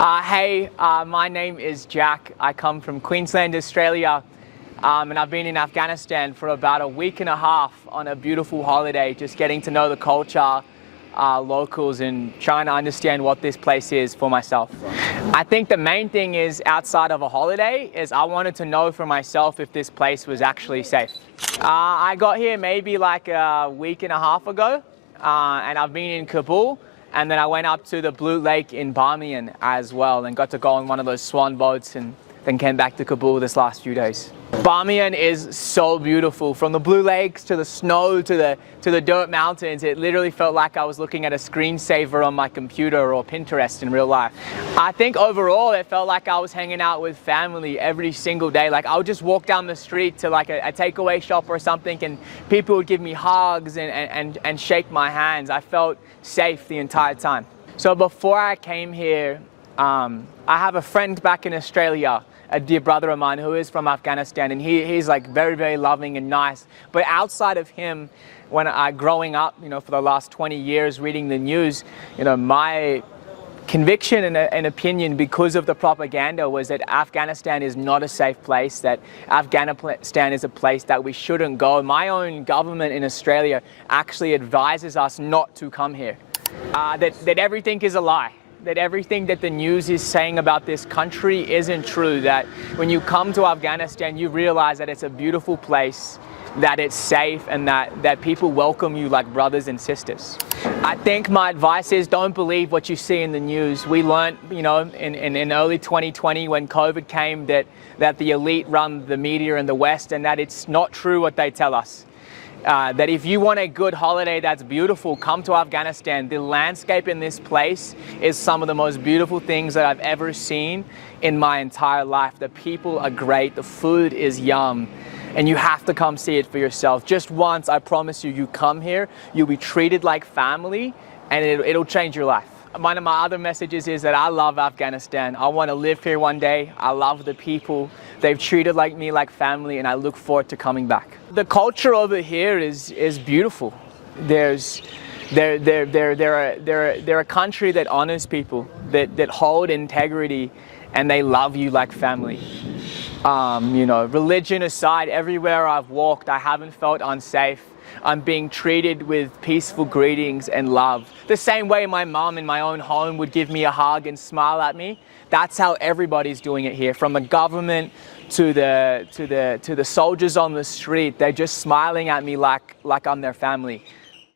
My name is Jack. I come from Queensland, Australia, and I've been in Afghanistan for about a week and a half on a beautiful holiday, just getting to know the culture, locals, and trying to understand what this place is for myself. I think the main thing is, outside of a holiday, is I wanted to know for myself if this place was actually safe. I got here maybe like a week and a half ago, and I've been in Kabul. And then I went up to the Blue Lake in Bamiyan as well and got to go on one of those swan boats and then came back to Kabul this last few days. Bamiyan is so beautiful. From the Blue Lakes to the snow to the dirt mountains, it literally felt like I was looking at a screensaver on my computer or Pinterest in real life. I think overall it felt like I was hanging out with family every single day. Like I would just walk down the street to like a takeaway shop or something and people would give me hugs and shake my hands. I felt safe the entire time. So before I came here, I have a friend back in Australia, a dear brother of mine who is from Afghanistan, and he's like very, very loving and nice. But outside of him, when growing up, for the last 20 years reading the news, my conviction and opinion because of the propaganda was that Afghanistan is not a safe place, that Afghanistan is a place that we shouldn't go. My own government in Australia actually advises us not to come here, that everything is a lie. That everything that the news is saying about this country isn't true, that when you come to Afghanistan, you realize that it's a beautiful place, that it's safe, and that people welcome you like brothers and sisters. I think my advice is don't believe what you see in the news. We learned, in early 2020 when COVID came that the elite run the media in the West and that it's not true what they tell us. That if you want a good holiday that's beautiful, come to Afghanistan. The landscape in this place is some of the most beautiful things that I've ever seen in my entire life. The people are great, the food is yum, and you have to come see it for yourself. Just once, I promise you, you come here, you'll be treated like family, and it'll change your life. One of my other messages is that I love Afghanistan. I want to live here one day. I love the people. They've treated me like family, and I look forward to coming back. The culture over here is beautiful. They're a country that honors people, that hold integrity, and they love you like family. Religion aside, everywhere I've walked, I haven't felt unsafe. I'm being treated with peaceful greetings and love. The same way my mom in my own home would give me a hug and smile at me. That's how everybody's doing it here. From the government to the soldiers on the street, they're just smiling at me like I'm their family.